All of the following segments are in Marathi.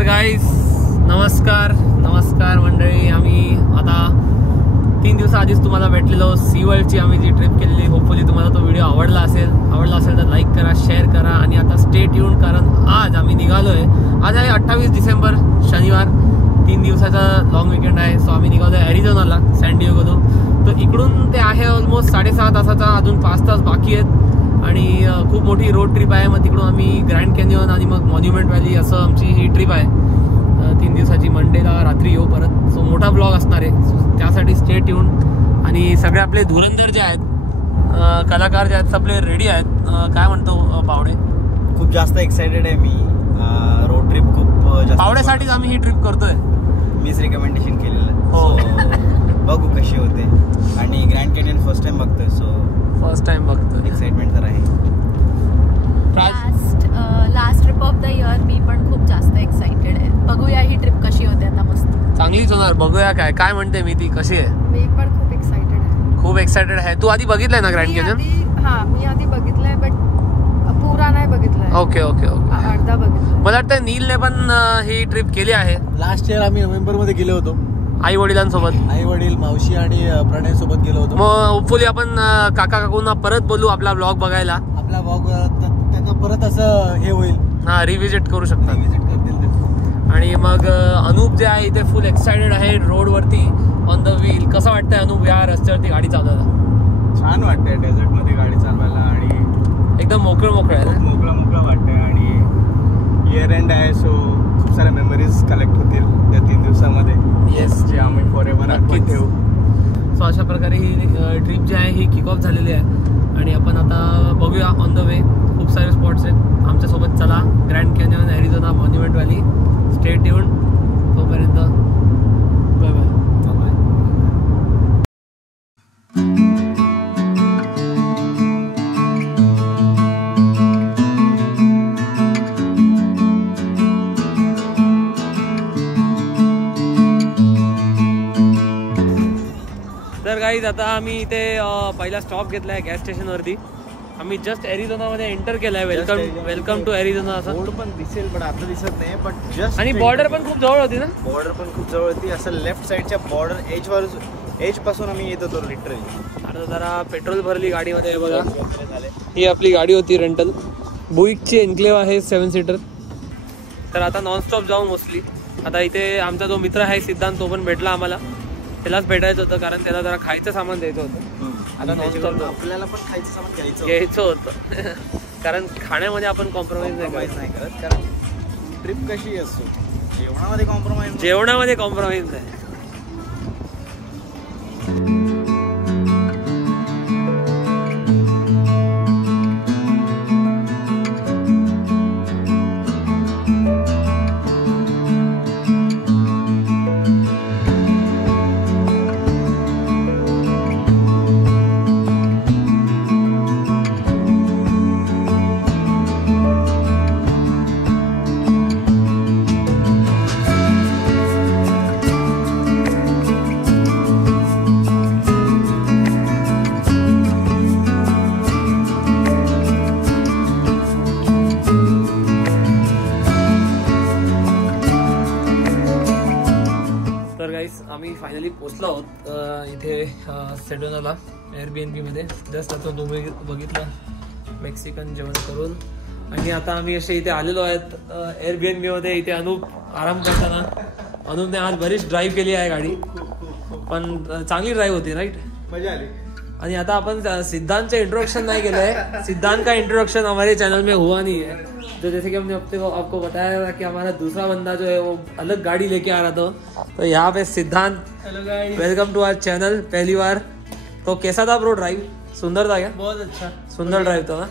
तर गाईज नमस्कार मंडळी. आम्ही आता 3 दिवसाआधीच तुम्हाला भेटलेलो. सी वर्ल्डची आम्ही जी ट्रिप केलेली. होपफुली तुम्हाला तो व्हिडिओ आवडला असेल तर लाईक करा, शेअर करा आणि आता स्टे ट्यून, कारण आज आम्ही निघालोय. आज आहे 28 डिसेंबर शनिवार. 3 दिवसाचा लॉंग विकेंड आहे. सो आम्ही निघालोय ॲरिझोनाला, सॅन डिएगोतून. तर इकडून ते आहे ऑलमोस्ट 6.5 तासाचा. अजून 5 तास बाकी आहेत आणि खूप मोठी रोड ट्रिप आहे. मग तिकडून आम्ही ग्रँड कॅन्यन आणि मग मॉन्युमेंट व्हॅली असं आमची ही ट्रिप आहे 3 दिवसाची. मंडेला रात्री येऊ परत. सो मोठा ब्लॉग असणार आहे, त्यासाठी स्टे ट्यून. आणि सगळे आपले धुरंधर जे आहेत, कलाकार जे आहेत, सगळे रेडी आहेत. काय म्हणतो पावडे? खूप जास्त एक्साइटेड आहे मी. रोड ट्रिप खूप जास्त पावड्यासाठीच आम्ही ही ट्रिप करतोय. मीच रिकमेंडेशन केलेलं. हो, बघू कशी होते. आणि ग्रँड कॅन्यन फर्स्ट टाइम बघतोय. सो फर्स्ट टाइम बघतोय. एक्साइटमेंट तर आहे. Last trip of the year. मी पण खूप जास्त एक्साइटेड आहे. बघूया ही ट्रिप कशी होते. आता मस्त चांगलीच होणार. बघूया काय म्हणते मी ती कशी आहे. मी पण खूप एक्साइटेड आहे. खूप एक्साइटेड आहे. तू आधी बघितलंय ना ग्रँड कॅन्यन? मी आधी बघितलंय, बट पुरा नाही बघितलंय. ओके. अर्धा बघितलं. मला वाटतं नीलने पण ही ट्रिप केली आहे. लास्ट इयर आम्ही नोव्हेंबर मध्ये गेलो होतो आई वडिलांसोबत. आई वडील, मावशी आणि प्रणय सोबत गेलो होतो. मग होपफुली आपण काका काकूंना परत बोलू आपला ब्लॉग बघायला. आपला ब्लॉग त्यांना परत असं हे होईल, रिव्हिजिट करू शकतात. विजिट करतील ते. आणि मग अनूप जे आहे इथे फुल एक्साइटेड आहे रोडवरती ऑन द व्हील. कसं वाटतंय अनूप या रस्त्यावरती गाडी चालवायला? छान वाटतंय डेझर्ट मध्ये गाडी चालवायला आणि एकदम मोकळं आहे. मोकळं वाटतंय. आणि इयर एंड आहे, सो खूप साऱ्या मेमरीज कलेक्ट होतील त्या 3 दिवसामध्ये. येस, जे आम्ही फॉरएव्हर आठवण ठेवू. सो अशा प्रकारे ही ट्रिप जी आहे ही किक ऑफ झालेली आहे. आणि आपण आता बघूया ऑन द वे. खूप सारे स्पॉट्स आहेत आमच्यासोबत. चला, Grand Canyon, Arizona, Monument Valley. Stay tuned. तोपर्यंत बाय बाय. तर गाईज आता आम्ही इथे पहिला स्टॉप घेतला आहे गॅस स्टेशनवरती. आम्ही जस्ट ॲरिझोनामध्ये एंटर केलाय. वेलकम टू ॲरिझोना असं बोर्ड पण दिसेल, पण आता दिसत नाही. पण जस्ट आणि बॉर्डर पण खूप जवळ होती ना. बॉर्डर पण खूप जवळ होती. असं लेफ्ट साईडच्या बॉर्डर एज पासून आम्ही येत होतो लिटरली. आता जरा पेट्रोल भरली गाडीमध्ये. बघा, ही आपली गाडी होती रेंटल. बुईकची एन्क्लेव आहे 7 सीटर. तर आता नॉनस्टॉप जाऊ मोस्टली. आता इथे आमचा जो मित्र आहे सिद्धांत, तो पण भेटला आम्हाला. त्यालाच भेटायचं होतं कारण त्याला जरा खायचं सामान द्यायचं होतं. आता नॉनस्टॉप आपल्याला पण खायचं सामान घ्यायचं होतं कारण खाण्यामध्ये आपण कॉम्प्रोमाइज नाही करत. कारण ट्रिप कशी असतो, जेवणामध्ये कॉम्प्रोमाइज नाही. आम्ही फायनली पोचलो आहोत इथे सेडोनाला एअरबीएनबी मध्ये. जस्ट आता तुम्ही बघितलं मेक्सिकन जेवण करून. आणि आता आम्ही असे इथे आलेलो आहेत एअरबीएनबी मध्ये. इथे अनूप आराम करताना. अनूपने आज बरीच ड्राईव्ह केली आहे गाडी, पण चांगली ड्राईव्ह होती, राईट? मजा आली. आणि आता आपण सिद्धांतचं इंट्रोडक्शन नाही केलं है. सिद्धांत का इंट्रोडक्शन हमारे चैनल में हुआ नहीं है. तो जैसे कि हमने आपको बताया था कि हमारा दूसरा बंदा जो है वो अलग गाड़ी लेके आ रहा था. तो यहाँ पे सिद्धांत, वेलकम टू आवर चैनल, पहली बार. तो कैसा था ब्रो ड्राइव? सुंदर था क्या? बहुत अच्छा, सुंदर ड्राइव था ना.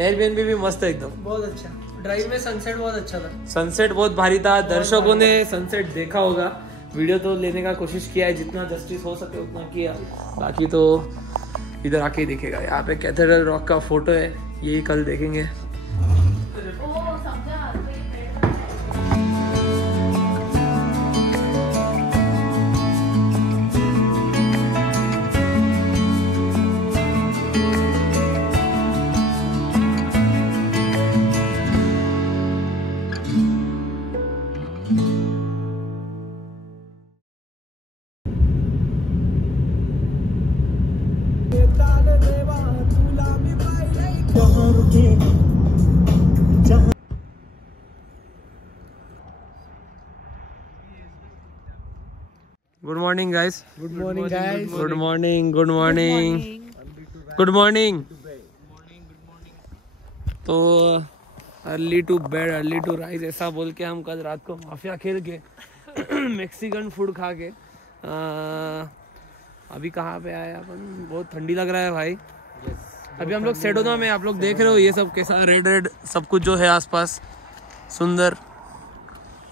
एयरबीएनबी भी मस्त है एकदम. बहुत अच्छा ड्राइव में. सनसेट बहुत अच्छा था. सनसेट बहुत भारी था. दर्शकों ने सनसेट देखा होगा. वीडियो तो लेने का कोशिश किया है, जितना जस्टिस हो सके उतना किया. बाकी तो इधर आके ही देखेगा. यहाँ पे कैथेड्रल रॉक का फोटो है, यही कल देखेंगे. Good morning guys. Good morning guys. Good morning. Good morning. Good morning. तो early to bed early to rise ऐसा बोल के हम कल रात को माफिया खेल के मैक्सिकन फूड खा के अभी कहाँ पे आए अपन. बहुत ठंडी लग रहा है भाई. अभी हम लोग सेडोना में, आप लोग देख रहे हो ये सब कैसा रेड रेड सब कुछ जो है आसपास सुंदर.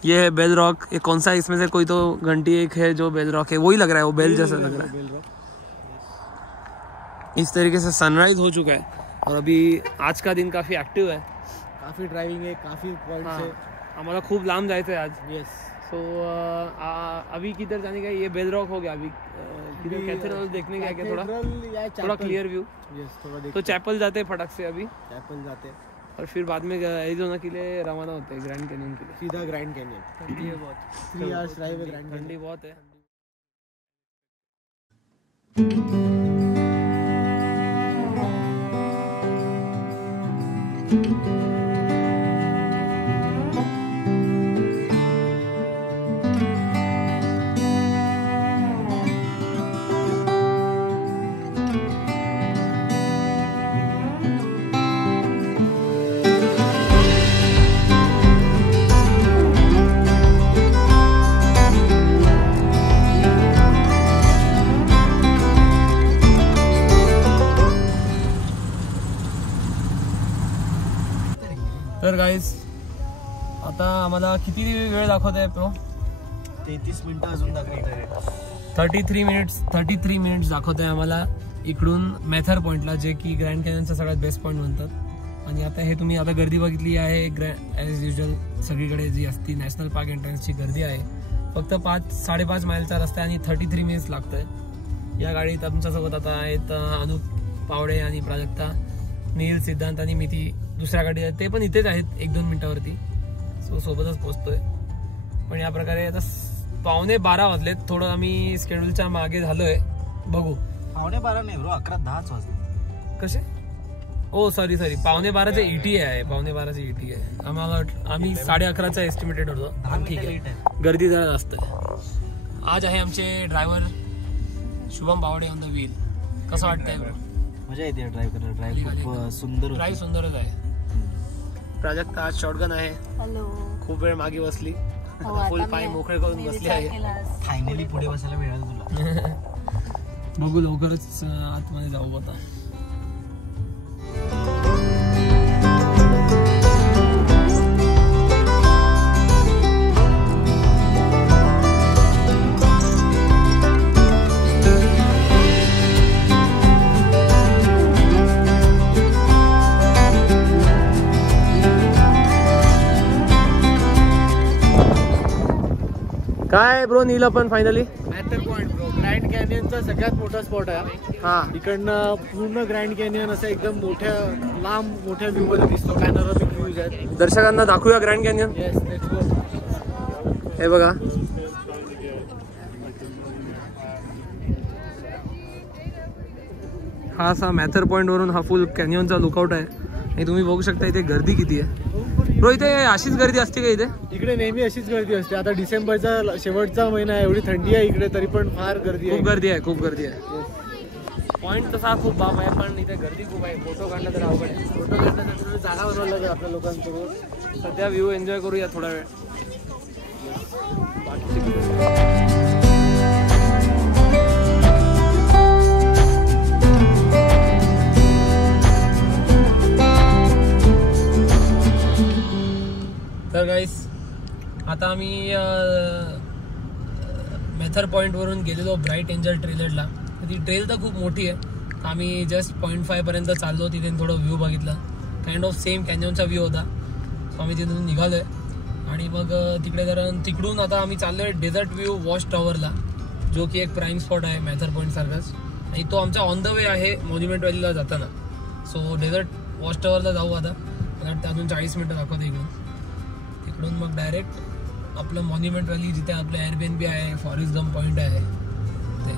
ये है बेल रॉक. ये कौन सा इसमें से कोई तो घंटी एक है जो बेल रॉक है, वही लग रहा है, वो बेल जैसा लग रहा है. इस तरीके से सनराइज हो चुका है और अभी आज का दिन काफी एक्टिव है. काफी ड्राइविंग है, काफी पॉइंट्स है. हमारा खूब लांब जायचं है आज. यस. सो अभी किधर जाने का. ये बेल रॉक हो गया. अभी किधर कैथेड्रल देखने का क्या थोड़ा क्लियर व्यू. यस, थोड़ा तो चैपल जाते हैं फटक से अभी. चैपल जाते हैं और फिर बाद में एरिज़ोना के लिए रवाना होते हैं, ग्रैंड कैनियन के लिए. सीधा ग्रैंड कैनियन. ठंडी है बहुत. 3 आवर्स ड्राइव है. ग्रैंड ठंडी बहुत है. तर गाईज आता आम्हाला किती वेळ दाखवत आहे प्रो. 33 मिनिटं अजून दाखवतोय. 33 मिनिट्स दाखवत आहे आम्हाला इकडून मॅथर पॉइंटला, जे की ग्रँड कॅनियनचा सगळ्यात बेस्ट पॉईंट म्हणतात. आणि आता हे तुम्ही आता गर्दी बघितली आहे ॲज युजल सगळीकडे जी असती नॅशनल पार्क एंट्रन्सची गर्दी आहे. फक्त 5-5.5 माईलचा रस्ता आहे आणि 33 मिनिट्स लागतंय. या गाडीत आमच्यासोबत आता आहेत अनुप पावडे आणि प्राजक्ता, नील, सिद्धांत आणि मी. ती दुसऱ्या गाडी आहे ते पण इथेच आहेत 1-2 मिनिटावरती. सो सोबतच पोहोचतोय. पण या प्रकारे आता 11:15 वाजलेत. थोडं आम्ही स्केड्यूलच्या मागे झालोय. बघू. 11:15 नाही ब्रो, 11:10 वाजले. कसे. ओ सॉरी 11:15चे ETA आहे. 11:15चे ETA आहे. आम्ही 11:30चा एस्टिमेटेड होतो. ठीक आहे, गर्दी जरा जास्त आहे. आज आहे आमचे driver Shubham Pawde on the wheel. कसं वाटतंय ब्रो. मजा येते ड्राइव्ह करायला. ड्राइव्ह खूप सुंदर. ड्राईव्ह सुंदरच आहे. प्राजक्ता आज शॉटगन आहे. हॅलो. खूप वेळ मागे बसली. फुल पाय मोकळे करून बसली आहे. फायनली पुढे बसायला मिळालं तुला. बघू लवकरच आतमध्ये जाऊ आता. काय ब्रो नील आपण फायनली मॅथर पॉइंट ब्रो. ग्रँड कॅनियनचा सगळ्यात मोठा स्पॉट आहे हा. इकडनं पूर्ण ग्रँड कॅनियन असं एकदम लांब मोठ्या व्ह्यू मध्ये दिसतो. पॅनोरामिक व्ह्यूज आहेत. दर्शकांना दाखवूया Grand Canyon. Yes, let's go. हे बघा. हा असा मॅथर पॉइंट वरून हा फुल कॅनियनचा लुकआउट आहे. आणि तुम्ही बघू शकता इथे गर्दी किती आहे. ब्रो इथे अशीच गर्दी असते का इथे. इकडे नेहमी अशीच गर्दी असते. आता डिसेंबरचा शेवटचा महिना आहे. एवढी थंडी आहे इकडे तरी पण फार गर्दी आहे. खूप गर्दी आहे. खूप गर्दी आहे. पॉइंट तसा खूप बाप आहे पण इथे गर्दी खूप आहे. फोटो काढणं तर अवघड आहे. फोटो काढण्यासाठी जागा बनवायला लागेल आपल्या लोकांसोबत. सध्या व्ह्यू एन्जॉय करूया थोडा वेळ. तर गाईस आता आम्ही मेथर पॉईंटवरून गेलेलो ब्राईट एंजल ट्रेलला. ती ट्रेल तर खूप मोठी आहे. आम्ही जस्ट 0.5 पर्यंत चाललो. तिथे थोडं व्ह्यू बघितला. काइंड ऑफ सेम कॅन्यनचा व्ह्यू होता. सो आम्ही तिथून निघालो आहे आणि मग तिकडून आता आम्ही चाललो आहे डेझर्ट व्ह्यू वॉच टॉवरला, जो की एक प्राईम स्पॉट आहे मॅथर पॉईंटसारखाच. आणि तो आमचा ऑन द वे आहे मॉन्युमेंट व्हॅलीला जाताना. सो डेझर्ट वॉच टॉवरला जाऊ आता. अजून 40 मिनटं दाखवते इकडून. तिकडून मग डायरेक्ट आपलं मॉन्युमेंट व्हॅली जिथे आपलं एअरबीएनबी आहे, फॉरेस्ट गम पॉईंट आहे ते.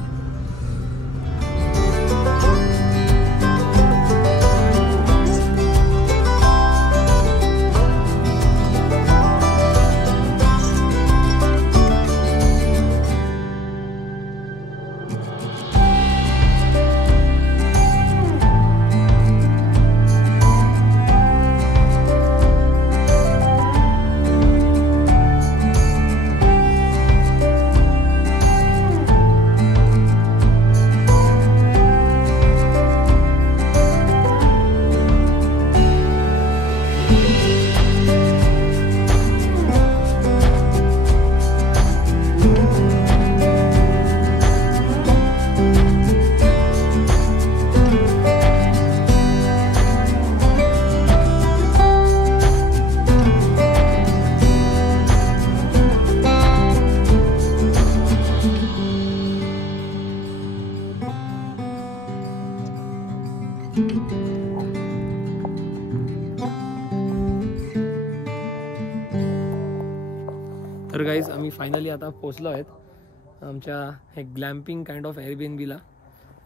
तर गाईज आम्ही फायनली आता पोचलो आहेत आमच्या हे ग्लॅम्पिंग काइंड ऑफ एअरबीएनबीला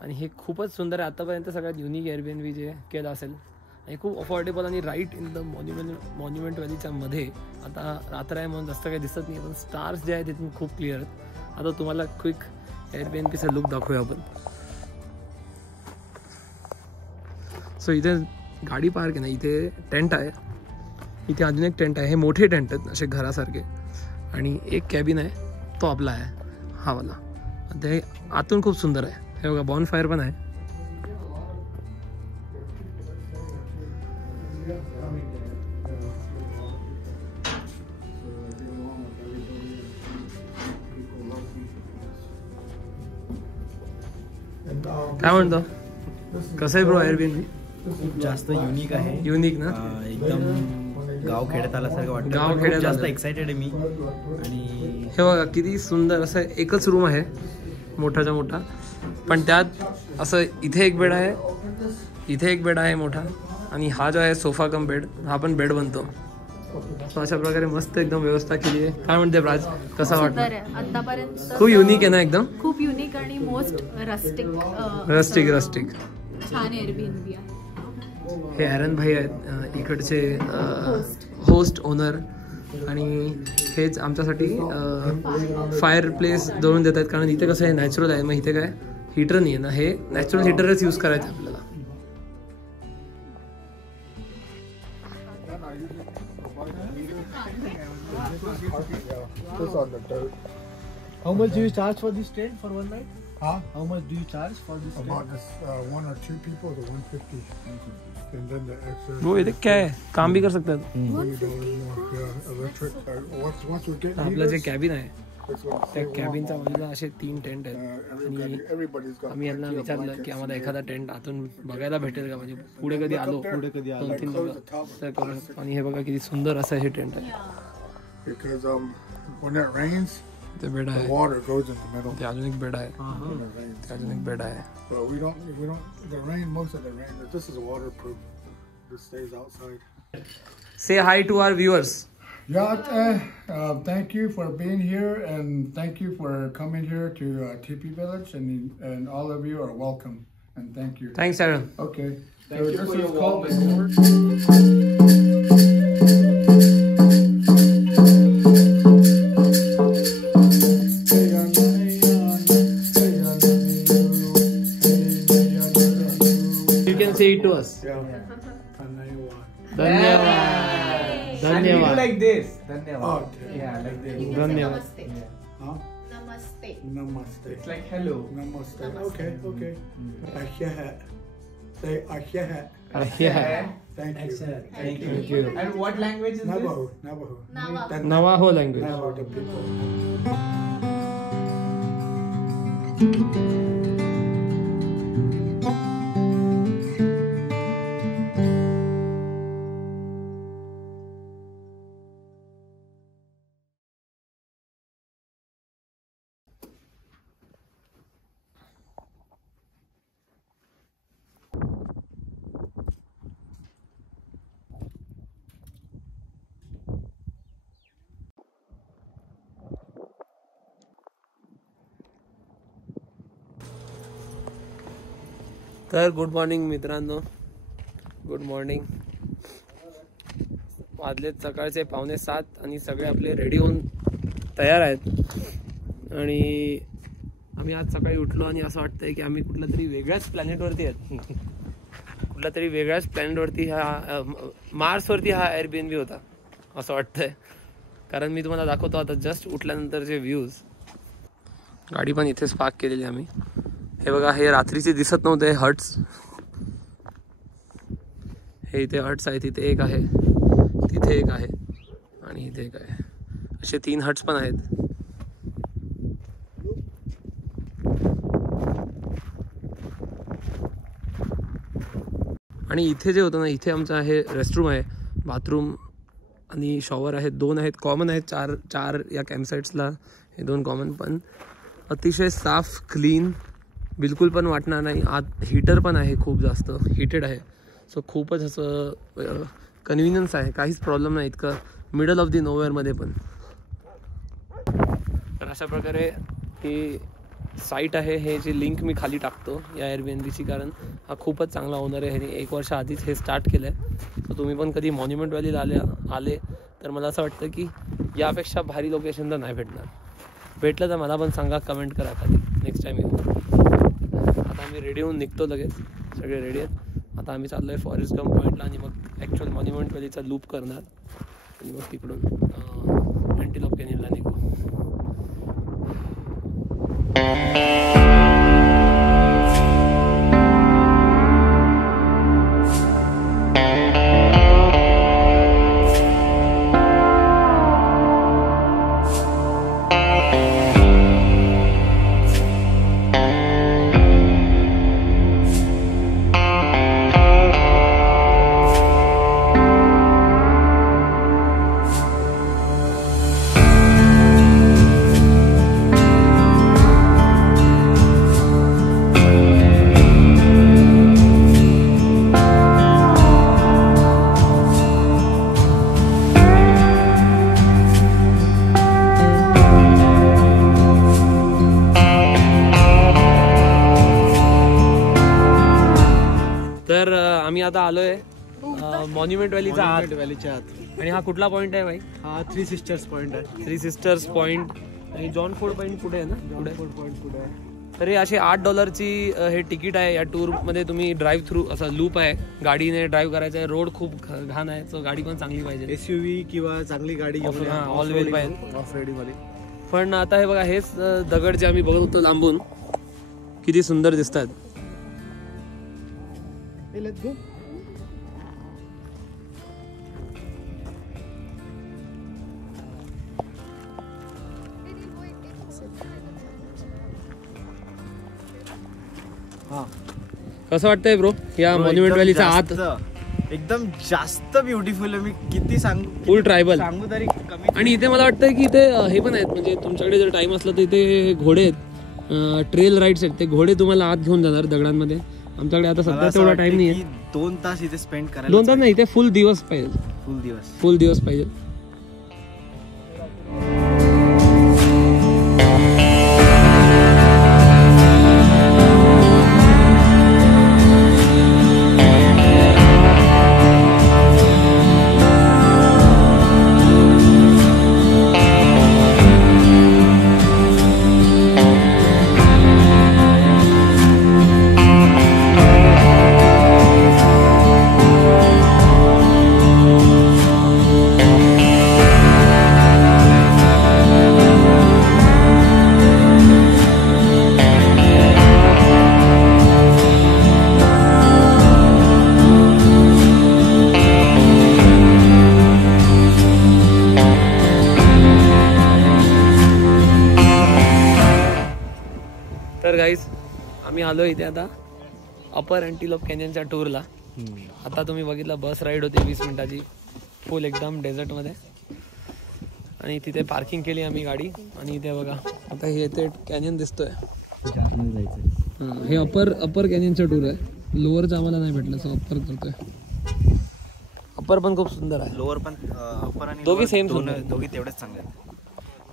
आणि हे खूपच सुंदर आहे. आतापर्यंत सगळ्यात युनिक एअरबीएनबी जे केलं असेल आणि खूप अफोर्डेबल आणि राईट इन द मॉन्युमेंट व्हॅलीच्या मध्ये. आता रात्र आहे म्हणून जास्त काही दिसत नाही पण स्टार्स जे आहेत तिथून खूप क्लिअर आहेत. आता तुम्हाला क्विक एअरबीएनबीचा लुक दाखवूया आपण. सो इथे गाडी पार्क आहे ना, इथे टेंट आहे, इथे अजून एक टेंट आहे. हे मोठे टेंट आहेत असे घरासारखे आणि एक कॅबिन आहे तो आपला आहे हा वाला. ते आतून खूप सुंदर आहे. हे बघा बॉन फायर पण आहे. काय म्हणतो कसं आहे ब्रो एअरबीएनबी? खूप जास्त युनिक आहे. युनिक ना, एकदम गाव खेड्यात आल्यासारखं वाटतं. गाव खेड्यात जास्त आलं. एक्साइटेड आहे मी. आणि हे बघा किती सुंदर असं एकच रूम आहे मोठाच्या मोठा, पण त्यात असं इथे एक बेड आहे, इथे एक बेड आहे मोठा आणि हा जो आहे सोफा कम बेड हा पण बेड बनतो. So अशा प्रकारे मस्त एकदम व्यवस्था केली आहे. काय म्हणते प्राज, कसा वाटतं? आतापर्यंत खूप युनिक आहे ना, एकदम खूप युनिक आणि मोस्ट रस्टिक छान एअरबीएनबी आहे. हे ॲरन भाई आहेत इकडचे होस्ट ओनर आणि हेच आमच्यासाठी फायर प्लेस जोडून देत आहेत. कारण इथे कसं आहे नॅचरल आहे, मग इथे काय हीटर नाही आहे ना, हे नॅचरल हीटरच यूज करायचं आपल्याला. How much do you charge for this tent for one night? Huh? How much do you charge for this tent? About this one or two people, the 150. And then the extra. वो इथे काय आहे? काम भी कर सकतात. $20 more. Yeah, electric. Once we get आपलं जे heaters, कॅबिन आहे it's gonna त्या save a कॅबिनच्या lot. बाजूला असे 3 टेंट आहेत आणि Everybody's got. आम्ही यांना plenty of विचारलं blankets की आम्हाला and एखादा टेंट आतून बघायला भेटेल का, म्हणजे पुढे कधी आलो पुढे कधी आलो 2-3 लोक तर करू शकतो. आणि हे बघा किती सुंदर असं हे टेंट आहे. Because when it rains, ते बेड the आहे, water goes in the middle. ते अजून एक बेड आहे, When it rains. ते अजून एक बेड आहे. But we don't. The rain, most of the rain. This is waterproof. This stays outside. Say hi to our viewers. Yeah, thank you for being here, and thank you for coming here to TP Village, and all of you are welcome, and thank you. Thanks Aaron. Okay. Thank you for your warm You can say it to us. धन्यवाद. धन्यवाद. like this. धन्यवाद. Okay. Yeah, like this. धन्यवाद. Huh? Namaste. Namaste. It's like hello. Namaste. Okay. Okay. Ashiya. Say Ashiya. Yeah. Thank you. Thank you. Thank you. And what language is this? Navajo. Navajo. Navajo. The Navajo language. Navajo, the people. तर गुड मॉर्निंग मित्रांनो, गुड मॉर्निंग. वाजलेत सकाळचे 6:45 आणि सगळे आपले रेडी होऊन तयार आहेत. आणि आम्ही आज सकाळी उठलो आणि असं वाटतंय की आम्ही कुठल्या तरी वेगळ्याच प्लॅनेटवरती आहेत. कुठल्या तरी वेगळ्याच प्लॅनेटवरती हा मार्सवरती हा एअरबीएनबी होता असं वाटतंय. कारण मी तुम्हाला दाखवतो आता जस्ट उठल्यानंतरचे व्ह्यूज. गाडी पण इथेच पार्क केलेली आम्ही. हे बघा, हे रात्रीचे दिसत नव्हते हट्स. हे इथे हट्स आहे, तिथे एक आहे, तिथे एक आहे आणि इथे एक आहे. असे 3 हट्स पण आहेत. आणि इथे जे होतं ना, इथे आमचं आहे रेस्टरूम आहे, बाथरूम आणि शॉवर आहेत. 2 आहेत कॉमन आहेत. चार या कॅम्पसाईट्सला हे 2 कॉमन, पण अतिशय साफ क्लीन, बिलकुल पण वाटणार नाही. आत हीटर पण आहे, खूप जास्त हिटेड आहे. सो खूपच असं कन्व्हिनियन्स आहे, काहीच प्रॉब्लेम नाही. इतकं मिडल ऑफ दी नोवेअरमध्ये पण. अशा प्रकारे ही साईट आहे. हे जी लिंक मी खाली टाकतो या एअरबीएनबीची, कारण हा खूपच चांगला ओनर आहे. ह्याने 1 वर्ष आधीच हे स्टार्ट केलं आहे. तर तुम्ही पण कधी मॉन्युमेंट व्हॅलीला आले तर मला असं वाटतं की यापेक्षा भारी लोकेशन तर नाही भेटणार. भेटलं तर मला पण सांगा, कमेंट करा खाली, नेक्स्ट टाईम येऊ. आता आम्ही रेडी होऊन निघतो, लगेच सगळे रेडी आहेत. आता आम्ही चाललो आहे फॉरेस्ट गम पॉईंटला आणि मग ॲक्च्युअल मॉन्युमेंट व्हॅलीचा लूप करणार आणि मग तिकडून एंटीलोप कॅनियनला निघू. तर आम्ही आता आलोय मॉन्युमेंट व्हॅलीचा आत. व्हॅलीच्या आत. आणि हा कुठला पॉईंट आहे भाई? हा 3 सिस्टर्स पॉइंट आहे. 3 सिस्टर्स पॉईंट. आणि जॉन फोर्ड पॉईंट कुठे आहे ना? पुढे. पॉइंट पुढे आहे. तर हे असे $8 हे तिकीट आहे. या टूरमध्ये तुम्ही ड्राईव्ह थ्रू असं लूप आहे, गाडीने ड्राईव्ह करायचं आहे. रोड खूप घाण आहे, सो गाडी पण चांगली पाहिजे, SUV किंवा चांगली गाडी ऑल व्हील पाहिजे, ऑफ रेडी वाली. पण आता हे बघा, हेच दगड जे आम्ही बघत होतो लांबून किती सुंदर दिसतात. Let's go. कसं वाटतंय ब्रो या मॉन्युमेंट व्हॅलीचा आत? एकदम जास्त ब्युटिफुल आहे. मी किती सांगू, फुल ट्रायबल सांगू तरी कमी. आणि इथे मला वाटतंय की इथे हे पण आहेत, म्हणजे तुमच्याकडे जर टाइम असला तर इथे घोडे आहेत, ट्रेल राईड्स आहेत. ते घोडे तुम्हाला आत घेऊन जाणार दगडांमध्ये. आमच्याकडे आता सध्या तेवढा टाइम नाही आहे. 2 तास इथे स्पेंड करायला. 2 तास नाही, इथे फुल दिवस पाहिजे. फुल दिवस पाहिजे. तर गाईज आम्ही आलो इथे आता अपर एंटीलोप कॅनियनच्या टूरला. आता तुम्ही बघितलं बस राईड होती 20 मिनिटाची, फुल एकदम डेझर्टमध्ये. आणि तिथे पार्किंग केली आम्ही गाडी. आणि इथे बघा आता हे इथे कॅनियन दिसतोय. हे अपर कॅनियनचा टूर आहे. लोअरचं आम्हाला नाही भेटलं, सो अप्पर करतोय. अप्पर पण खूप सुंदर आहे. लोअर पण अपर आणि दोघी सेम सुंदर, दोघी तेवढेच चांगले आहेत.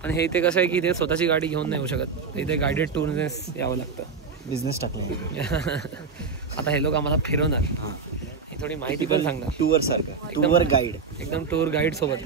पण हे इथे कसं आहे की इथे स्वतःची गाडी घेऊन नाही येऊ शकत, इथे गायडेड टूरनेच यावं लागतं. बिझनेस टाकले. आता हे लोक आम्हाला फिरवणार, ही थोडी माहिती पण सांगणार. टूर सारखं, टूर गाईड, एकदम टूर गाईड सोबत.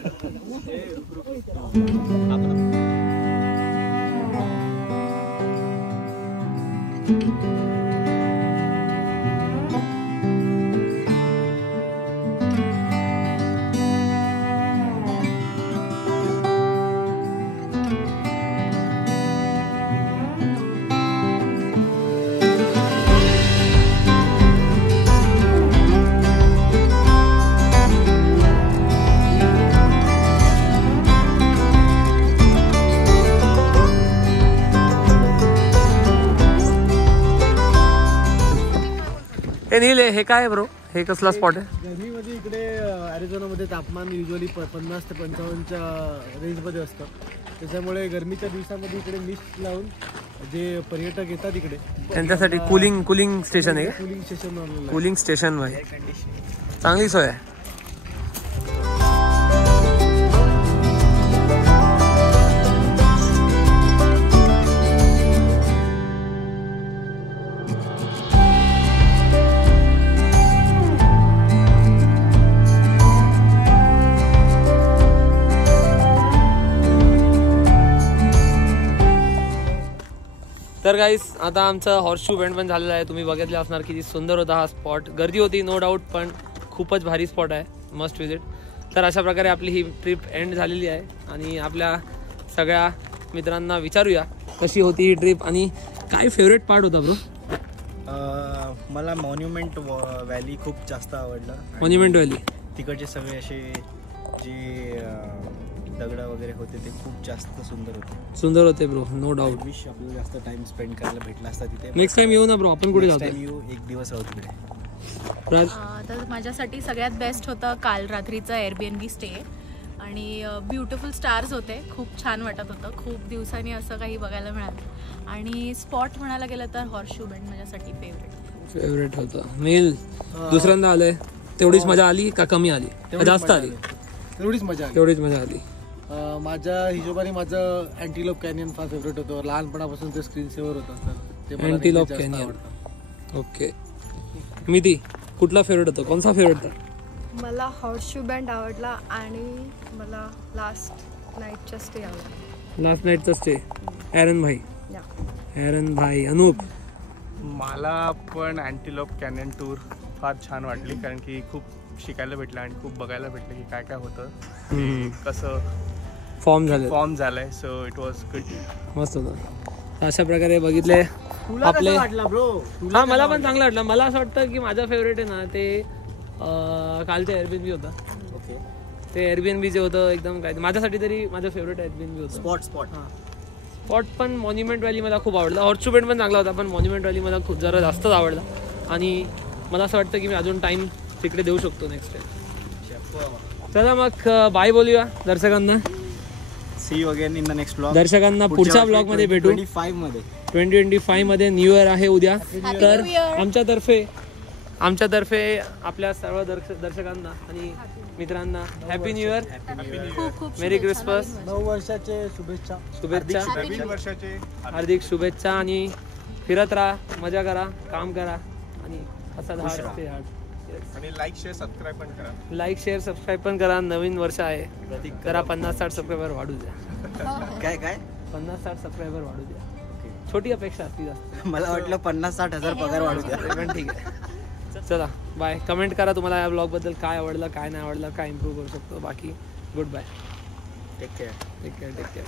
हे काय ब्रो, हे कसला स्पॉट आहे? गरमीमध्ये इकडे अॅरिझोनामध्ये तापमान युजली 50 ते 55च्या रेंजमध्ये असतं. त्याच्यामुळे गरमीच्या दिवसामध्ये इकडे मिस्ट लावून जे पर्यटक येतात इकडे त्यांच्यासाठी कूलिंग स्टेशन आहे. कूलिंग स्टेशन आहे, चांगली सोय आहे. तर गाईस आता आमचा हॉर्सशू इव्हेंट पण झालेला आहे. तुम्ही बघितले असणार किती सुंदर होता हा स्पॉट. गर्दी होती नो डाऊट, पण खूपच भारी स्पॉट आहे, मस्ट विजिट. तर अशा प्रकारे आपली ही ट्रिप एंड झालेली आहे आणि आपल्या सगळ्या मित्रांना विचारूया कशी होती ही ट्रिप आणि काय फेवरेट पार्ट होता ब्रो. मला मॉन्युमेंट व्हॅली खूप जास्त आवडलं. मॉन्युमेंट व्हॅली तिकडचे सगळे असे जे दगड वगैरे होते ते खूप जास्त सुंदर होते ब्रो, नो डाऊट. विश आपल्याला जास्त टाइम स्पेंड करायला भेटला असता तिथे. नेक्स्ट टाइम येऊ ना ब्रो, आपण कुठे जातो? येऊ, एक दिवस राहू तिकडे. तर माझ्यासाठी सगळ्यात बेस्ट होतं काल रात्रीचं एअरबीएनबी स्टे आणि ब्युटिफुल स्टार्स होते. खूप छान वाटत होतं, खूप दिवसांनी असं काही बघायला मिळालं. आणि स्पॉट म्हणायला गेलं तर हॉर्सशू बेंड माझ्यासाठी फेवरेट होतं. नील दुसऱ्यांदा आलंय, तेवढीच मजा आली का कमी आली? जास्त आली. तेवढीच मजा आली. माझ्या हिशोबाने माझं अँटीलोप कॅनियन फार फेवरेट होतं. लहानपणापासून ते स्क्रीन सेव्हर होतं, तर ते अँटीलोप कॅनियन. ओके, मी ती कुठला फेवरेट होतं, कोणता फेवरेट होता? मला हॉर्सशू बँड आवडला आणि मला लास्ट नाईटचा स्टे आवडला. लास्ट नाईटचा स्टे. एरन भाई, अनूप. मला पण अँटीलोप कॅनियन टूर फार छान वाटली, कारण की खूप शिकायला भेटलं आणि खूप बघायला भेटलं की काय काय होतं, कसं फॉर्म झालंय. सो इट वॉज गुड, मस्त होतं. अशा प्रकारे बघितले आपले. हा, मला पण चांगला वाटला. मला असं वाटतं की माझा फेवरेट आहे ना ते कालचं एअरबीएनबी होता. ते एअरबीएनबी जे होतं एकदम काय माझ्यासाठी तरी माझं फेवरेट एअरबीएनबी होतं. स्पॉट पण मॉन्युमेंट व्हॅली मला खूप आवडला. हॉर्सशू बेंड पण चांगला होता, पण मॉन्युमेंट व्हॅली मला खूप जरा जास्तच आवडला आणि मला असं वाटतं की मी अजून टाइम तिकडे देऊ शकतो नेक्स्ट टाइम. चला मग बाय बोलूया दर्शकांना. See you again in the next blog. दर्शकांना पुढच्या ब्लॉग मध्ये भेटू. 2025 मध्ये न्यू इयर आहे उद्या. तर आमच्यातर्फे आपल्या सर्व दर्शकांना आणि मित्रांना हॅपी न्यू इयर, मेरी क्रिसमस, 9 वर्षाचे शुभेच्छा. नवीन वर्षाचे हार्दिक शुभेच्छा. आणि फिरत राहा, मजा करा, काम करा आणि असं आणि लाईक शेअर सबस्क्राईब पण करा. नवीन वर्ष आहे, जरा 50-60 सबस्क्रायबर वाढू द्या. काय 50-60 सबस्क्रायबर वाढू द्या. छोटी अपेक्षा असती जास्त. मला वाटलं 50-60 हजार पगार वाढू द्या. पण ठीक आहे. चला बाय. कमेंट करा तुम्हाला या ब्लॉग बद्दल काय आवडलं, काय नाही आवडलं, काय इम्प्रूव्ह करू शकतो. बाकी good bye. Take care. Take care.